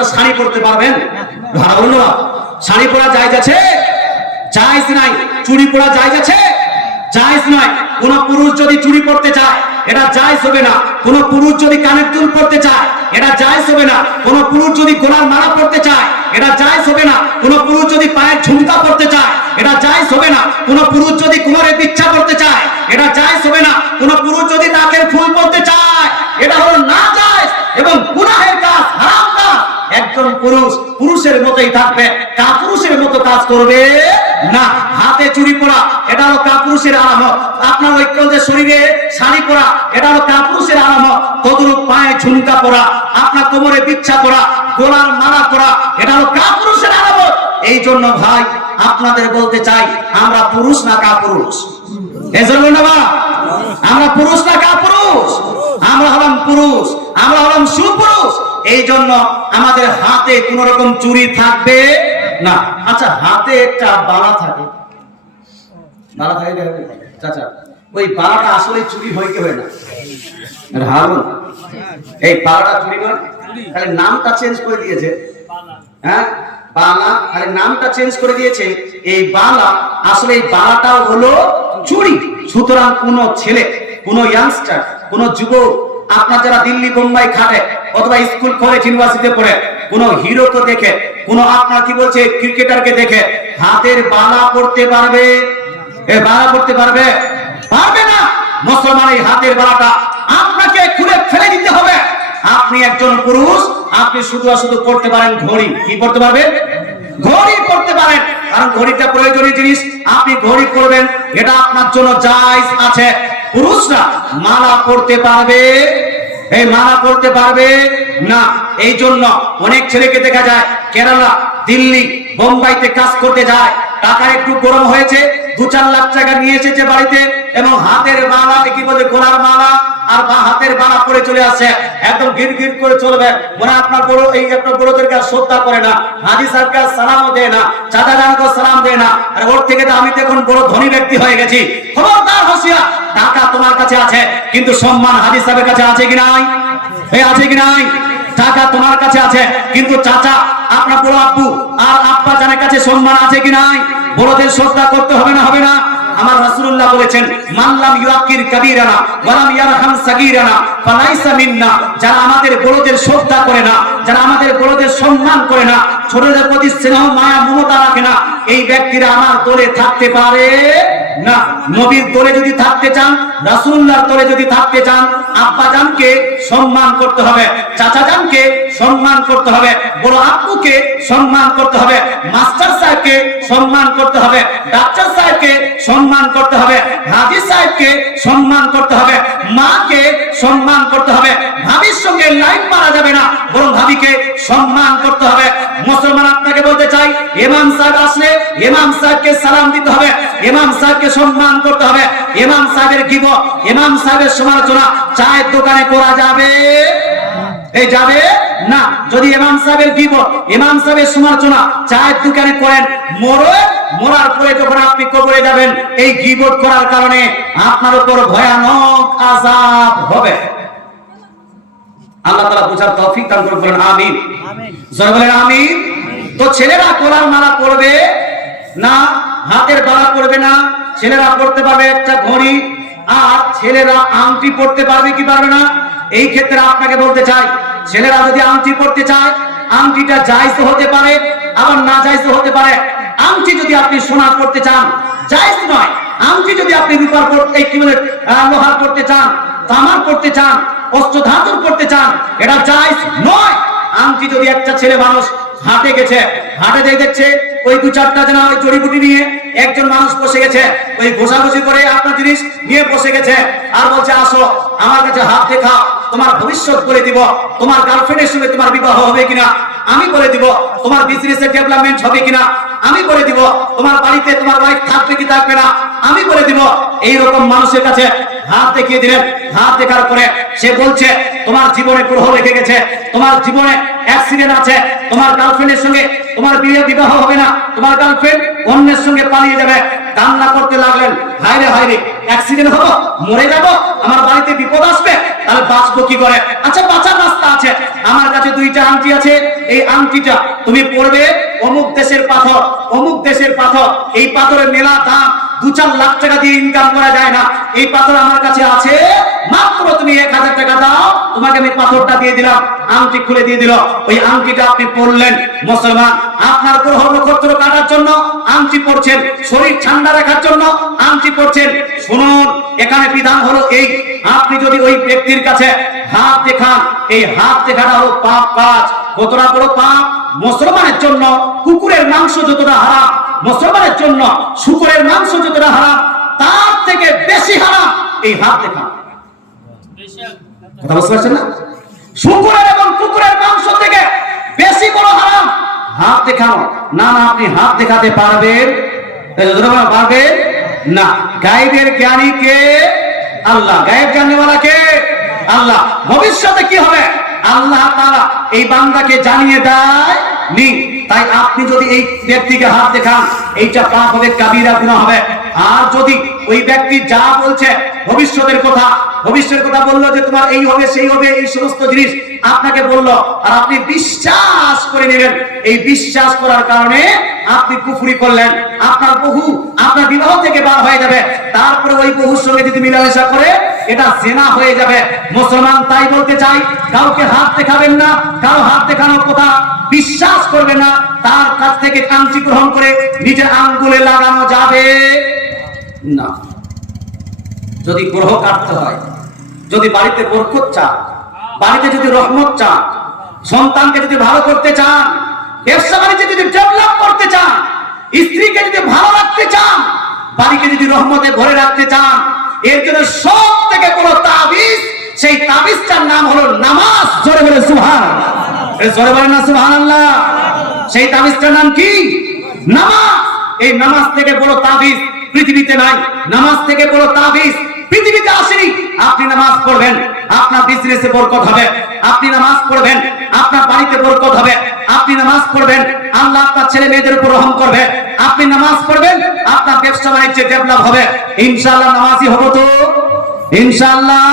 পুরুষরা শাড়ি পরতে পারবেন? শাড়ি পরা জায়েজ আছে? জায়েজ নাই। চুড়ি পরা জায়েজ আছে? জায়েজ নয়। কোন পুরুষ যদি চুড়ি পরতে চায় এটা জায়েজ হবে না। কোন পুরুষ যদি কানের দুল পরতে চায় এটা জায়েজ হবে না। কোন পুরুষ যদি গলার মালা পরতে চায় এটা জায়েজ হবে না। কোন পুরুষ যদি পায়ের ঝুমকা পরতে চায় এটা জায়েজ হবে না। কোন পুরুষ যদি কোমরে বিচ্ছা করতে চায় এটা জায়েজ হবে না। কোন পুরুষ যদি নাকের ফুল পরতে চায় এটা হলো না জায়েজ এবং গুনাহের কাজ, হারাম কাজ। একজন পুরুষ পুরুষের মতোই থাকবে, কাপুরুষের মতো কাজ করবে না। হাতে চুড়ি পরা এটা হলো কাপুরুষের আলামত। আপনার ঐক্যে শরীরে শাড়ি পরা এটা হলো কাপুরুষের আলামত। তদরূপ পায়ে ঝুমকা পরা, আপনার কোমরে বিচ্ছা করা, গলার মালা পরা এটা হলো কাপুরুষের আলামত। এই জন্য ভাই আপনাদের বলতে চাই, আমরা পুরুষ না কাপুরুষ? আমরা পুরুষ না কাপুরুষ? আমরা হলাম পুরুষ, আমরা হলাম সুপুরুষ। এই জন্য আমাদের হাতে কোন রকম চুরি থাকবে না। আচ্ছা, হাতে একটা বালা থাকে, বালা থাকে চাচা, ওই বালাটা আসলে চুরি হয় কি হয় না? এই বালাটা চুরি নয়, তাহলে নামটা চেঞ্জ করে দিয়েছে। হ্যাঁ, বালা, আরে নামটা চেঞ্জ করে দিয়েছে। এই বালা আসলে এই বালাটাও হলো চুরি। সুতরাং কোন ছেলে, কোন ইয়াংস্টার, কোন যুবক, আপনার যারা দিল্লি বোম্বাই খাটে অথবা স্কুল কলেজ ইউনিভার্সিটিতে পড়ে, কোন হিরোকে দেখে, কোন আপনার কি বলছে ক্রিকেটারকে দেখে হাতের বালা পড়তে পারবে? বালা পড়তে পারবে? পারবে না। মুসলমান এই হাতের বালাটা আপনাকে খুলে ফেলে দিতে হবে। আপনি একজন পুরুষ, আপনি শুধু শুধু পড়তে পারেন ঘড়ি। কি পড়তে পারবেন? ঘড়ি পড়তে পারেন, কারণ ঘড়িটা প্রয়োজনীয় জিনিস। আপনি ঘড়ি পড়বেন, এটা আপনার জন্য জায়েজ আছে। পুরুষরা মালা পড়তে পারবে? এই মালা পড়তে পারবে না। এই জন্য অনেক ছেলেকে দেখা যায় কেরালা, দিল্লি, বোম্বাইতে কাজ করতে যায়, টাকার একটু গরম হয়েছে, 2-4 লাখ টাকা নিয়ে এসেছে বাড়িতে এবং হাতের মালা, কি বলে গলার মালা আর হাতের বালা পরে চলে আসে, একদম গিট গিট করে চলবে। মনে আপনার বড়, এই আপনার বড়দেরকে শ্রদ্ধা করে না, হাজি সাহেবকে সালামও দেয় না, চাচা জানকে সালাম দেয় না। আর ওর থেকে তো আমি তো এখন বড় ধনী ব্যক্তি হয়ে গেছি। খবরদার হোশিয়ার, টাকা তোমার কাছে আছে কিন্তু সম্মান হাজি সাহেবের কাছে আছে কি নাই? আছে কি নাই? টাকা তোমার কাছে আছে কিন্তু চাচা, আপনার বড় আব্বু আর আব্বা জানের কাছে সম্মান আছে কি নাই? বড়দের শ্রদ্ধা করতে হবে না? হবে না? আমার রাসূলুল্লাহ বলেছেন, মাল্লাম ইউকির কাবীরানা ওয়ালাম ইয়ারহাম সাগীরানা ফালাইসা মিন্না। যারা আমাদের বড়দের শ্রদ্ধা করে না, যারা আমাদের বড়দের সম্মান করে না, ছোটদের প্রতি স্নেহ মায়া মমতা রাখে না, এই ব্যক্তিরা আমার দলে থাকতে পারে না। নবীর দলে যদি থাকতে চান, রাসূলুল্লাহর দলে যদি থাকতে চান, আব্বা জানকে সম্মান করতে হবে, চাচা জানকে সম্মান করতে হবে, বড় আব্বুকে সম্মান করতে হবে, মাস্টার সাহেবকে সম্মান করতে হবে, ডাক্তার সাহেবকে সম্মান করতে হবে, হাজি সাহেবকে সম্মান করতে হবে, মাকে সম্মান করতে হবে। ভাবির সঙ্গে লাইন মারা যাবে না, বরং ভাবিকে সম্মান করতে হবে। মুসলমান আপনাকে বলতে চাই, ইমাম সাহেব আসলে ইমাম সাহেবকে সালাম দিতে হবে, ইমাম সাহেবকে সম্মান করতে হবে। ইমাম সাহেবের গীবত, ইমাম সাহেবের সমালোচনা চায়ের দোকানে করা যাবে? এই যাবে না। যদি ইমাম সাহেবের গীবত, ইমাম সাহেবের সমালোচনা চায়ের দোকানে করেন, মরার পরে যখন আপনি কবরে যাবেন, এই গীবত করার কারণে আপনার উপর ভয়ানক আযাব হবে। আল্লাহ তাআলা বুঝার তৌফিক দান করুন, বলেন আমিন। জয় বলেন আমিন। তো ছেলেরা গলার মালা পরবে না, হাতের বালা পরবে না। ছেলেরা পড়তে পারবে একটা ঘড়ি, আর ছেলেরা আংটি পড়তে পারবে কি পারবে না? এই ক্ষেত্রে আপনাকে বলতে চাই, ছেলেরা যদি আংটি পড়তে চায়, আংটিটা জায়েজ হতে পারে, আবার না জায়েজ হতে পারে। আংটি যদি আপনি সোনার পড়তে চান, জায়েজ নয়। আংটি যদি আপনি রূপার পড়তে, কি বলে, লোহার পড়তে চান, তামার পড়তে চান, অস্ত্র ধাতুর পড়তে চান, এটা জায়েজ নয়। আংটি যদি একটা ছেলে মানুষ হাটে গেছে, হাটে দেখছে ওই 2-4টা যেন ওই জড়িবুটি নিয়ে একজন মানুষ বসে গেছে, ওই ঘোষাঘুষি করে আপনার জিনিস নিয়ে বসে গেছে, আর বলছে আসো আমার কাছে হাত দেখাও, তোমার ভবিষ্যৎ বলে দিব, তোমার গার্লফ্রেন্ডের সঙ্গে তোমার বিবাহ হবে কিনা আমি বলে দিব, তোমার বিজনেসের ডেভেলপমেন্ট হবে কিনা আমি বলে দিব, তোমার বাড়িতে তোমার ওয়াইফ থাকবে কি থাকবে না আমি বলে দিব। এইরকম মানুষের কাছে হাত দেখিয়ে দিলেন। হাত দেখার পরে সে বলছে তোমার জীবনে গ্রহ লেগে গেছে, তোমার জীবনে অ্যাক্সিডেন্ট আছে, তোমার গার্লফ্রেন্ডের সঙ্গে তোমার বিবাহ হবে না, তোমার গার্লফ্রেন্ড অন্যের সঙ্গে পালিয়ে যাবে। কান্না করতে লাগলেন, হায়রে হায়রে, অ্যাক্সিডেন্ট হবো, মরে যাব, আমার বাড়িতে বিপদ আসবে, তাহলে বাঁচবো কি করে? আচ্ছা, বাঁচার রাস্তা আছে, আমার কাছে 2টা আংটি আছে, এই আংটিটা তুমি পরবে, অমুক দেশের পাথর, অমুক দেশের পাথর, এই পাথরের মেলা দাম, 2-4 লাখ টাকা দিয়ে ইনকাম করা যায় না, এই পাথর আমার কাছে আছে, মাত্র তুমি 1000 টাকা দাও, তোমাকে আমি পাথরটা দিয়ে দিলাম। আংটি খুলে দিয়ে দিল, ওই আংটিটা আপনি পরলেন। মুসলমান, আপনার গ্রহ নক্ষত্র কাটার জন্য আংটি পরছেন, শরীর ঠান্ডা রাখার জন্য আংটি পরছেন। শুনুন, এখানে বিধান হলো এই, আপনি যদি ওই ব্যক্তির কাছে হাত দেখান, এই হাত দেখাটা হলো পাপ কাজ। কতটা বড় পাপ! মুসলমানের জন্য কুকুরের মাংস যতটা হারাম, মুসলমানের জন্য শুকরের মাংস যতটা হারাম, তার থেকে বেশি হারাম এই হাত দেখান। কথা বুঝতে পারছেন না? শুকরের এবং কুকুরের মাংস থেকে বেশি বড় হারাম হাত দেখানো। না না, আপনি হাত দেখাতে পারবেন? পারবেন না। গায়েবের জ্ঞানী কে? আল্লাহ। গায়েব জাননেওয়ালা কে? আল্লাহ। ভবিষ্যতে কি হবে আল্লাহ তাআলা এই বান্দাকে জানিয়ে দেয় নি। তাই আপনি যদি এই ব্যক্তিকে হাত দেখান, এইটা পাপ হবে, কাবিরা গুনাহ হবে। আর যদি ওই ব্যক্তি যা বলছে ভবিষ্যতের কথা, ভবিষ্যতের কথা বললো যে তোমার এই হবে সেই হবে, এই সমস্ত জিনিস আপনাকে বললো, আর আপনি বিশ্বাস করে নেবেন, এই বিশ্বাস করার কারণে আপনি কুফরি করলেন, আপনার বহু আপনার বিবাহ থেকে বার হয়ে যাবে, তারপরে ওই বহুর সঙ্গে যদি মিলামেশা করে এটা জেনা হয়ে যাবে। মুসলমান, তাই বলতে চাই, কাউকে হাত দেখাবেন না, কারো হাত দেখানোর কথা বিশ্বাস করবে না, তার কাছ থেকে আংটি গ্রহণ করে নিজের আঙ্গুলে লাগানো যাবে না। যদি গ্রহ কাটতে হয়, যদি বাড়িতে বরকত চান, বাড়িতে যদি রহমত চান, সন্তানকে যদি ভালো করতে চান, ব্যবসা বাণিজ্যে যদি ডেভেলপ করতে চান, স্ত্রীকে যদি ভালো রাখতে চান, বাড়িকে যদি রহমতে ভরে রাখতে চান, এর জন্য সব থেকে বড় তাবিজ, সেই তাবিজটার নাম হলো নামাজ। জোরে বলে সুবহানাল্লাহ। জোরে বলেন না সুবহানাল্লাহ। সেই তাবিজটার নাম কি? নামাজ। এই নামাজ থেকে বড় তাবিজ পৃথিবীতে নাই, নামাজ থেকে বড় তাবিজ পৃথিবীতে আসেনি। আপনি নামাজ পড়বেন, আপনার বিজনেসে বরকত হবে। আপনি নামাজ পড়বেন, আপনার বাড়িতে বরকত হবে। আপনি নামাজ পড়বেন, আল্লাহ আপনার ছেলে মেয়েদের উপর রহম করবে। আপনি নামাজ পড়বেন, আপনার ব্যবসা বাণিজ্যে ডেভেলপ হবে। ইনশাআল্লাহ নামাজি হব তো? ইনশাআল্লাহ।